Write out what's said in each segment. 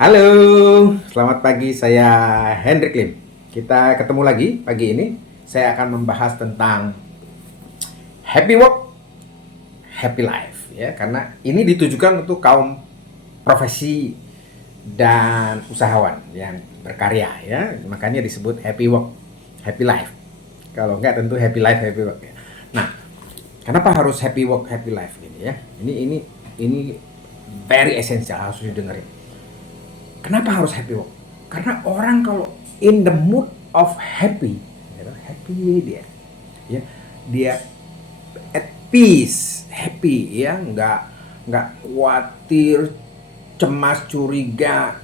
Halo, selamat pagi. Saya Hendrik Lim. Kita ketemu lagi pagi ini. Saya akan membahas tentang happy work, happy life, ya. Karena ini ditujukan untuk kaum profesi dan usahawan yang berkarya, ya. Makanya disebut happy work, happy life. Kalau enggak tentu happy life, happy work. Ya. Nah, kenapa harus happy work, happy life ini ya? Ini very essential, harus didengerin. Kenapa harus happy work? Karena orang kalau in the mood of happy, happy ya, dia at peace, happy, ya, nggak khawatir, cemas, curiga,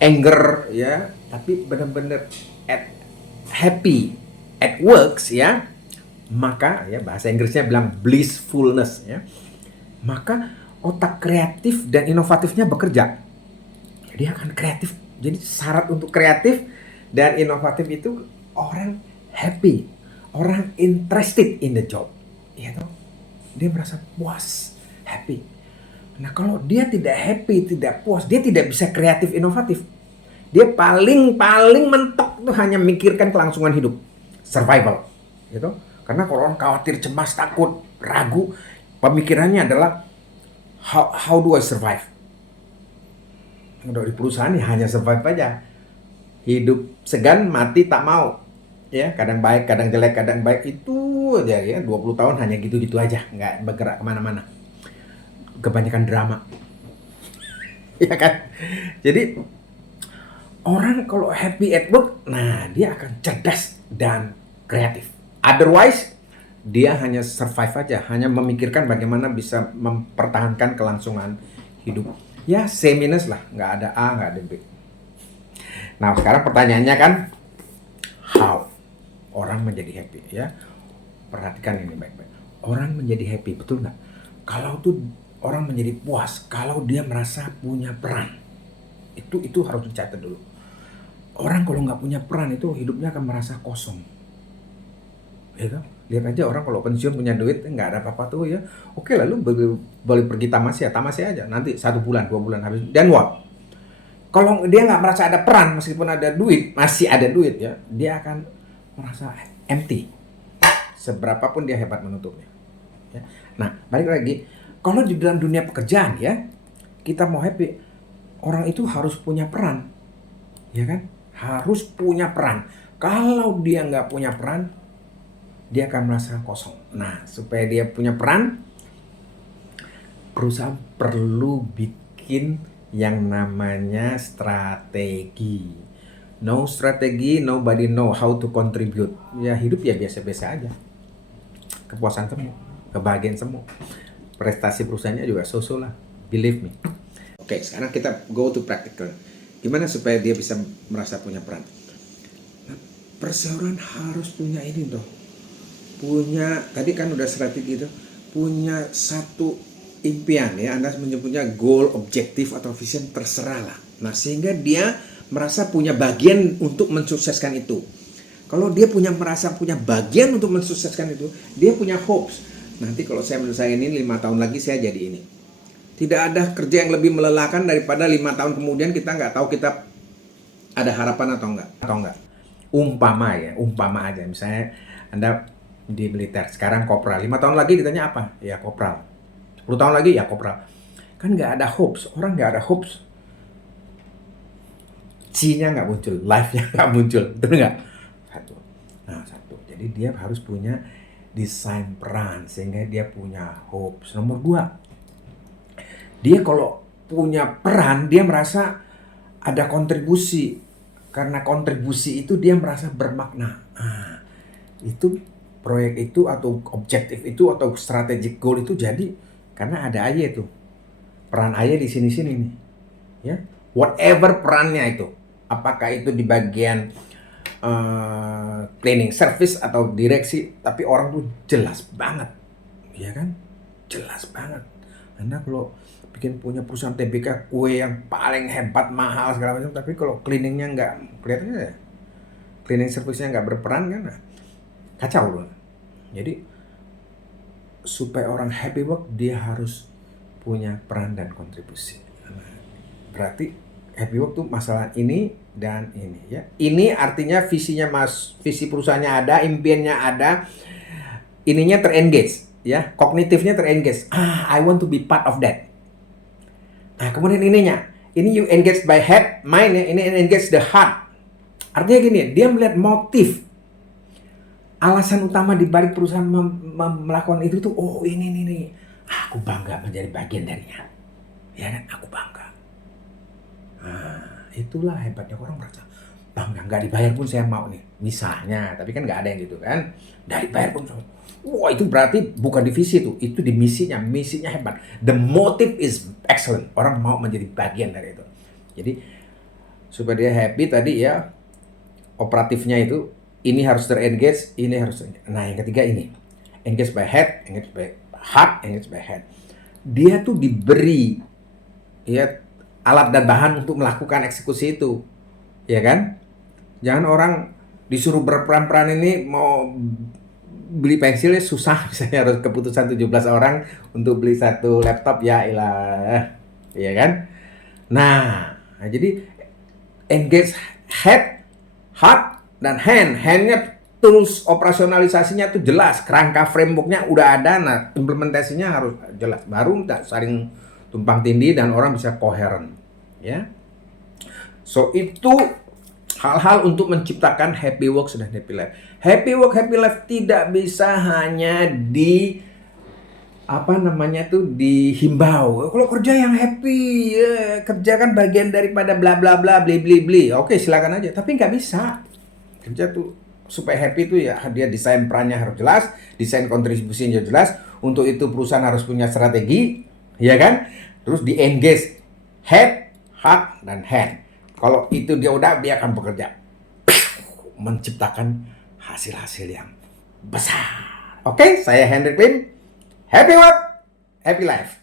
anger, ya, tapi benar-benar at happy at works, ya, maka ya bahasa Inggrisnya bilang blissfulness, ya, maka otak kreatif dan inovatifnya bekerja. Dia akan kreatif. Jadi syarat untuk kreatif dan inovatif itu orang happy, orang interested in the job, ya toh. Dia merasa puas, happy. Nah, kalau dia tidak happy, tidak puas, dia tidak bisa kreatif, inovatif. Dia paling mentok tuh hanya mikirkan kelangsungan hidup, survival, gitu. Karena kalau orang khawatir, cemas, takut, ragu, pemikirannya adalah how do I survive? Udah di perusahaan ya hanya survive aja. Hidup segan, mati tak mau. Ya, kadang baik, kadang jelek, kadang baik, itu aja ya. 20 tahun hanya gitu-gitu aja, nggak bergerak kemana-mana. Kebanyakan drama. Ya kan? Jadi orang kalau happy at work, nah dia akan cerdas dan kreatif. Otherwise, dia hanya survive aja, hanya memikirkan bagaimana bisa mempertahankan kelangsungan hidup. Ya, C minus lah, nggak ada A, nggak ada B. Nah, sekarang pertanyaannya kan, how orang menjadi happy, ya. Perhatikan ini baik-baik. Orang menjadi happy, betul nggak? Kalau tuh orang menjadi puas, kalau dia merasa punya peran, itu harus dicatat dulu. Orang kalau nggak punya peran itu hidupnya akan merasa kosong. Ya kan? Lihat aja orang kalau pensiun punya duit nggak ada apa-apa tuh ya. Oke, lalu boleh pergi tamasya aja. Nanti 1 bulan, 2 bulan habis. Dan what? Kalau dia nggak merasa ada peran, meskipun ada duit, masih ada duit ya, dia akan merasa empty. Seberapapun dia hebat menutupnya. Ya. Nah, balik lagi, kalau di dalam dunia pekerjaan ya, kita mau happy, orang itu harus punya peran, ya kan? Harus punya peran. Kalau dia nggak punya peran, dia akan merasa kosong. Nah, supaya dia punya peran, perusahaan perlu bikin yang namanya strategi. No strategi, nobody know how to contribute. Ya hidup ya biasa-biasa aja. Kepuasan semu, kebahagiaan semu. Prestasi perusahaannya juga so-so lah. Believe me. Oke, sekarang kita go to practical. Gimana supaya dia bisa merasa punya peran? Nah, perseorangan harus punya ini tuh. Punya, tadi kan udah strategi itu. Punya satu impian ya, Anda menyebutnya goal, objektif atau vision, terserah lah. Nah, sehingga dia merasa punya bagian untuk mensukseskan itu. Kalau dia merasa punya bagian untuk mensukseskan itu, dia punya hopes. Nanti kalau saya menyelesaikan ini 5 tahun lagi saya jadi ini. Tidak ada kerja yang lebih melelahkan daripada 5 tahun kemudian kita nggak tahu kita ada harapan atau enggak. Umpama aja. Misalnya Anda di militer, sekarang kopral. 5 tahun lagi ditanya apa? Ya kopral. 10 tahun lagi ya kopral. Kan nggak ada hopes. Orang nggak ada hopes, C-nya nggak muncul, life-nya nggak muncul, betul nggak? Satu. Jadi dia harus punya desain peran sehingga dia punya hopes. Nomor 2, dia kalau punya peran dia merasa ada kontribusi. Karena kontribusi itu dia merasa bermakna. Itu proyek itu atau objektif itu atau strategic goal itu jadi karena ada AY itu. Peran AY di sini-sini nih. Ya, whatever perannya itu. Apakah itu di bagian cleaning service atau direksi, tapi orang tuh jelas banget. Ya kan? Jelas banget. Anda kalau punya perusahaan TBK kue yang paling hebat, mahal segala macam, tapi kalau cleaningnya nggak kelihatannya ya, cleaning service-nya nggak berperan kan, kacau loh. Jadi supaya orang happy work dia harus punya peran dan kontribusi. Berarti happy work tuh masalah ini dan ini ya. Ini artinya visinya visi perusahaannya ada, impiannya ada, ininya terengage ya, kognitifnya terengage. I want to be part of that. Nah, kemudian ini you engage by head, mind ya, ini engage the heart. Artinya gini, dia melihat motif, alasan utama di balik perusahaan melakukan itu tuh, oh ini, aku bangga menjadi bagian darinya. Ya kan, aku bangga. Nah, itulah hebatnya orang merasa bangga, nggak dibayar pun saya mau nih, misalnya. Tapi kan nggak ada yang gitu kan, nggak dibayar pun. Wah, itu berarti bukan divisi itu di misinya hebat. The motive is excellent, orang mau menjadi bagian dari itu. Jadi supaya dia happy tadi ya, operatifnya itu, ini harus terengage, ini harus. Nah, yang ketiga ini, engage by head, engage by heart, engage by head. Dia tuh diberi ya alat dan bahan untuk melakukan eksekusi itu, ya kan? Jangan orang disuruh berperan-peran, ini mau beli pensilnya susah, misalnya harus keputusan 17 orang untuk beli satu laptop, ya ilah, ya kan? Nah, jadi engage head, heart, dan hand. Handnya tools operasionalisasinya tuh jelas, kerangka frameworknya udah ada, nah implementasinya harus jelas, baru nggak saling tumpang tindih dan orang bisa koheren, ya. So itu hal-hal untuk menciptakan happy work dan happy life. Happy work, happy life tidak bisa hanya dihimbau. Kalau kerja yang happy, ya, kerja kan bagian daripada bla bla bla bli bli bli. Oke, silakan aja. Tapi nggak bisa. Kerja tuh supaya happy tuh ya dia desain perannya harus jelas, desain kontribusinya jelas. Untuk itu perusahaan harus punya strategi, ya kan? Terus di engage head, heart, dan hand. Kalau itu dia akan bekerja menciptakan hasil-hasil yang besar. Oke, saya Henry Klim. Happy work, happy life.